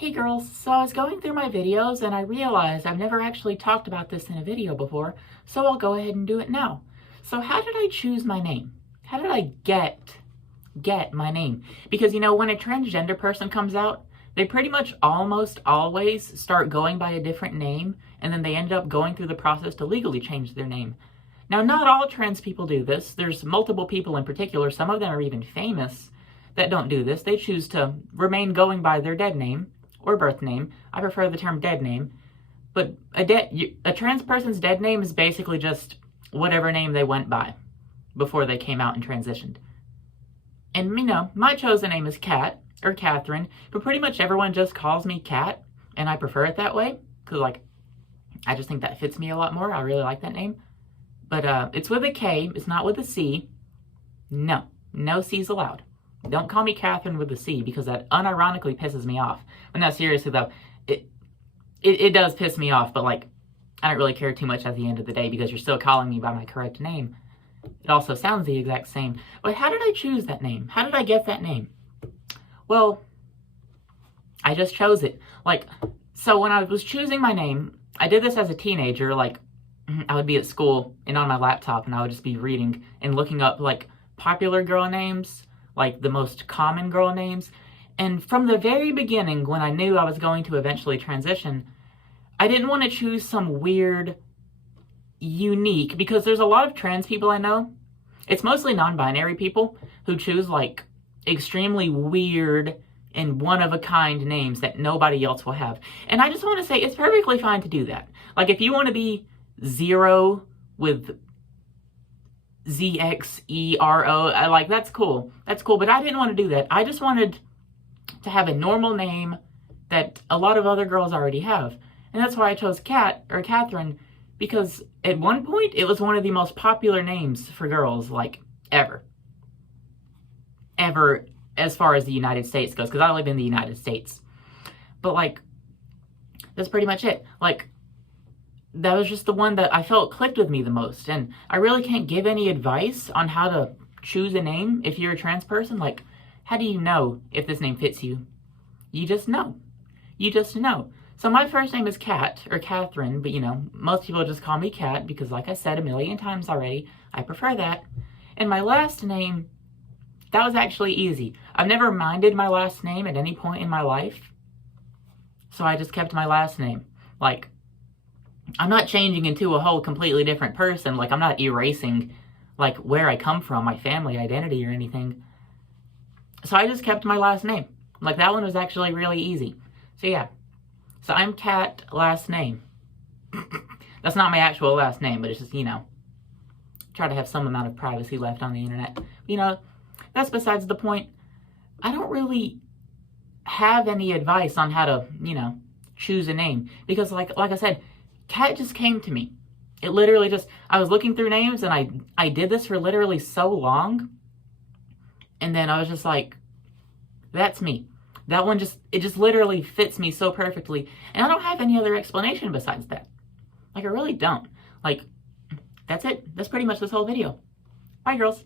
Hey girls, so I was going through my videos and I realized I've never actually talked about this in a video before, so I'll go ahead and do it now. So how did I choose my name? How did I get my name? Because when a transgender person comes out, they pretty much almost always start going by a different name, and then they end up going through the process to legally change their name. Now, not all trans people do this. There's multiple people in particular, some of them are even famous, that don't do this. They choose to remain going by their dead name or birth name. I prefer the term dead name. But a trans person's dead name is basically just whatever name they went by before they came out and transitioned. And my chosen name is Kat, or Catherine, but pretty much everyone just calls me Kat, and I prefer it that way, because I just think that fits me a lot more. I really like that name. But it's with a K, it's not with a C. No C's allowed. Don't call me Catherine with a C, because that unironically pisses me off. But no, seriously though, it does piss me off, but I don't really care too much at the end of the day, because you're still calling me by my correct name. It also sounds the exact same. But how did I choose that name? How did I get that name? Well, I just chose it. So when I was choosing my name, I did this as a teenager. I would be at school and on my laptop, and I would just be reading and looking up popular girl names, the most common girl names. And from the very beginning, when I knew I was going to eventually transition, I didn't want to choose some weird, unique, because there's a lot of trans people I know. It's mostly non-binary people who choose extremely weird and one-of-a-kind names that nobody else will have. And I just want to say it's perfectly fine to do that. If you want to be Zero with ZXERO, that's cool. That's cool, but I didn't want to do that. I just wanted to have a normal name that a lot of other girls already have. And that's why I chose Kat, or Catherine, because at one point, it was one of the most popular names for girls, ever. Ever, as far as the United States goes, because I live in the United States. But, that's pretty much it. That was just the one that I felt clicked with me the most. And I really can't give any advice on how to choose a name if you're a trans person. How do you know if this name fits you? You just know. You just know. So my first name is Kat, or Catherine, but most people just call me Kat because, like I said a million times already, I prefer that. And my last name, that was actually easy. I've never minded my last name at any point in my life, so I just kept my last name. I'm not changing into a whole completely different person. I'm not erasing, where I come from, my family identity or anything. So I just kept my last name. That one was actually really easy. So yeah. So I'm Kat, last name. That's not my actual last name, but it's just, try to have some amount of privacy left on the internet. That's besides the point. I don't really have any advice on how to, choose a name. Because like I said, Kat just came to me. It literally just, I was looking through names, and I did this for literally so long. And then I was just that's me. That one it just literally fits me so perfectly. And I don't have any other explanation besides that. I really don't. That's it. That's pretty much this whole video. Bye, girls.